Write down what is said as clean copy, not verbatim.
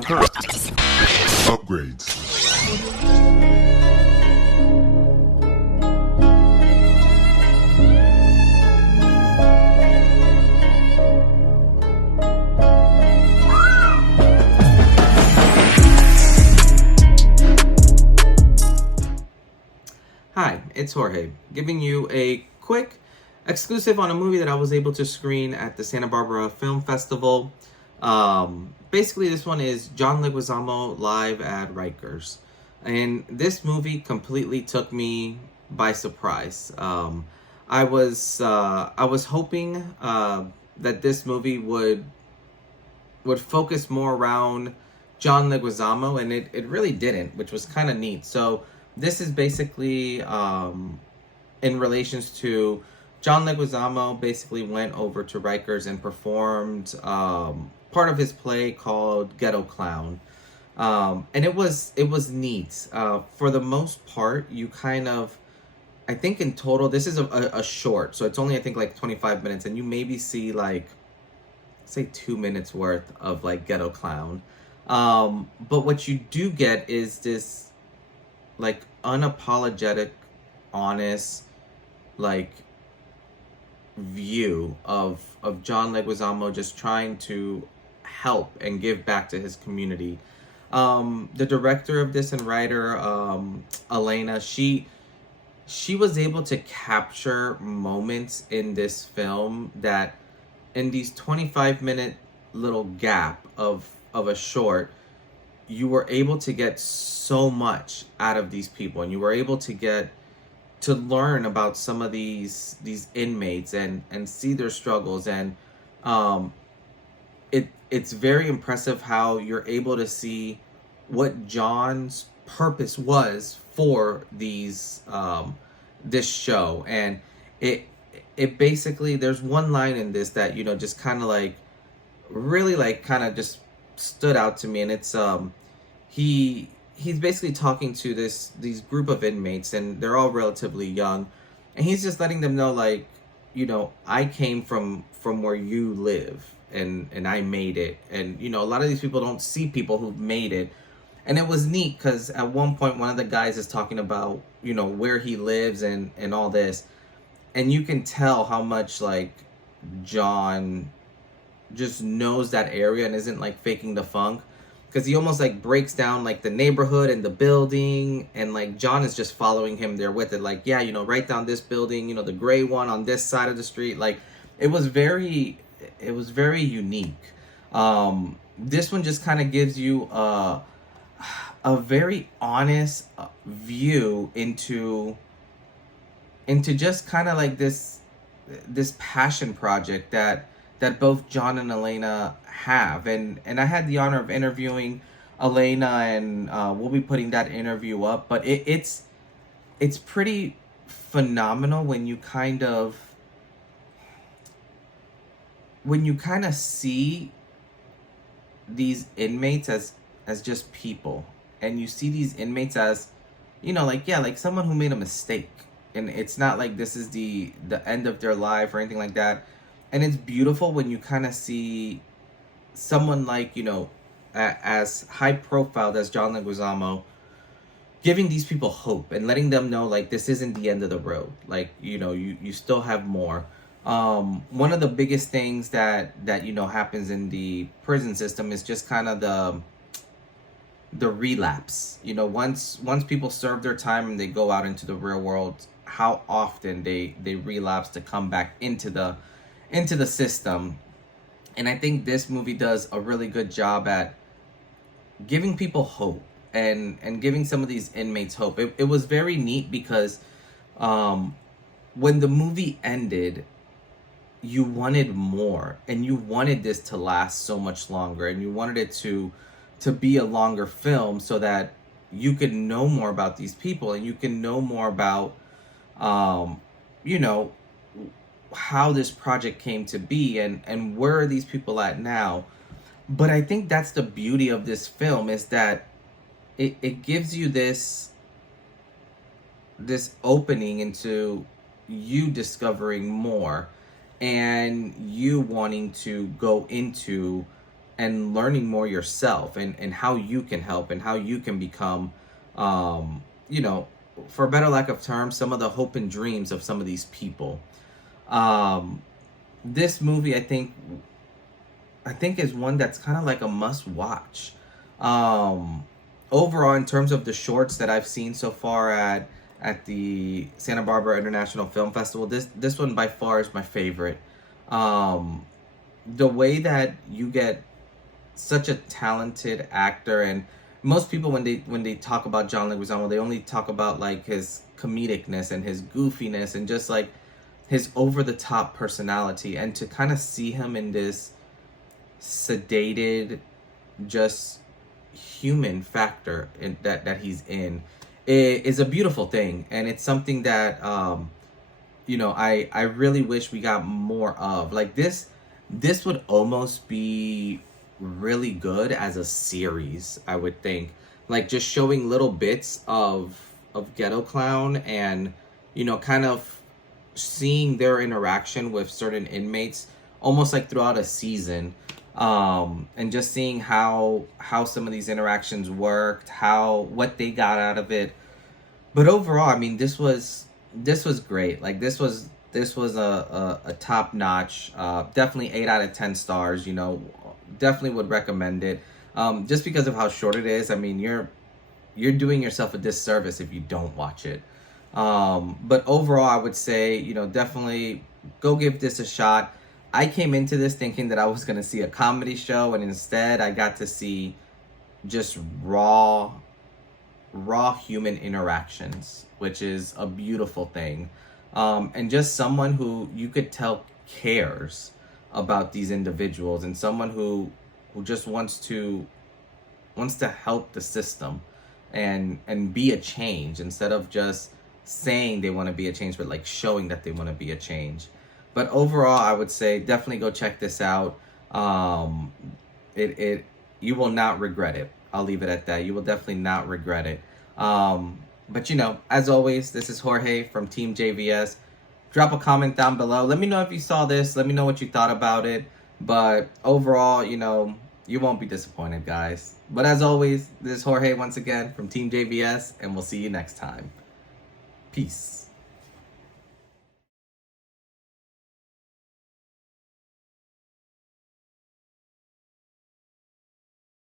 Upgrades. Hi, it's Jorge, giving you a quick exclusive on a movie that I was able to screen at the Santa Barbara Film Festival. Basically, this one is John Leguizamo live at Rikers. And this movie completely took me by surprise. I was hoping that this movie would focus more around John Leguizamo, and it really didn't, which was kind of neat. So this is basically in relations to John Leguizamo basically went over to Rikers and performed part of his play called Ghetto Klown. And it was neat. For the most part, you kind of, I think in total, this is a short, so it's only, I think, like 25 minutes, and you maybe see like, say 2 minutes worth of like Ghetto Klown. But what you do get is this like unapologetic, honest, like view of John Leguizamo just trying to help and give back to his community. The director of this and writer, Elena, she was able to capture moments in this film that in these 25-minute little gap of a short, you were able to get so much out of these people, and you were able to learn about some of these inmates and see their struggles. And it's very impressive how you're able to see what John's purpose was for these this show. And it basically, there's one line in this that, you know, just kind of like really like kind of just stood out to me, and it's he's basically talking to these group of inmates, and they're all relatively young, and he's just letting them know, like, you know, I came from where you live, and I made it. And, you know, a lot of these people don't see people who've made it. And it was neat because at one point one of the guys is talking about, you know, where he lives and all this, and you can tell how much like John just knows that area and isn't like faking the funk, because he almost like breaks down like the neighborhood and the building, and like John is just following him there with it, like, yeah, you know, right down this building, you know, the gray one on this side of the street. Like it was very unique. This one just kind of gives you a very honest view into just kind of like this passion project that both John and Elena have. And I had the honor of interviewing Elena, and we'll be putting that interview up. But it's pretty phenomenal when you kind of see these inmates as just people, and you see these inmates as, you know, like, yeah, like someone who made a mistake, and it's not like this is the end of their life or anything like that. And it's beautiful when you kind of see someone like, you know, as high profile as John Leguizamo giving these people hope and letting them know, like, this isn't the end of the road. Like, you know, you still have more. One of the biggest things that you know happens in the prison system is just kind of the relapse. You know, once people serve their time and they go out into the real world, how often they relapse to come back into the system. And I think this movie does a really good job at giving people hope and giving some of these inmates hope. It was very neat because when the movie ended, you wanted more, and you wanted this to last so much longer, and you wanted it to be a longer film so that you could know more about these people, and you can know more about you know, how this project came to be, and where are these people at now. But I think that's the beauty of this film, is that it gives you this opening into you discovering more, and you wanting to go into and learning more yourself, and how you can help and how you can become, you know, for better lack of terms, some of the hope and dreams of some of these people. Um, this movie, I think is one that's kind of like a must watch. Um, Overall, in terms of the shorts that I've seen so far at the Santa Barbara International Film Festival, this one by far is my favorite. Um, the way that you get such a talented actor, and most people when they talk about John Leguizamo, they only talk about like his comedicness and his goofiness and just like his over the top personality, and to kind of see him in this sedated, just human factor that he's in, it is a beautiful thing, and it's something that I really wish we got more of. Like this would almost be really good as a series, I would think. Like just showing little bits of Ghetto Klown, and kind of seeing their interaction with certain inmates almost like throughout a season, and just seeing how some of these interactions worked, how what they got out of it. But overall, I mean, this was great. Like this was a top notch, definitely 8 out of 10 stars. Definitely would recommend it, just because of how short it is. I mean, you're doing yourself a disservice if you don't watch it. But overall, I would say, definitely go give this a shot. I came into this thinking that I was going to see a comedy show, and instead I got to see just raw human interactions, which is a beautiful thing. And just someone who you could tell cares about these individuals, and someone who just wants to help the system and be a change, instead of just saying they want to be a change, but like showing that they want to be a change. But overall, I would say definitely go check this out. It you will not regret it. I'll leave it at that. You will definitely not regret it. But as always, this is Jorge from TeamJVS. Drop a comment down below. Let me know if you saw this. Let me know what you thought about it. But overall, you won't be disappointed, guys. But as always, this is Jorge once again from TeamJVS, and we'll see you next time. Peace.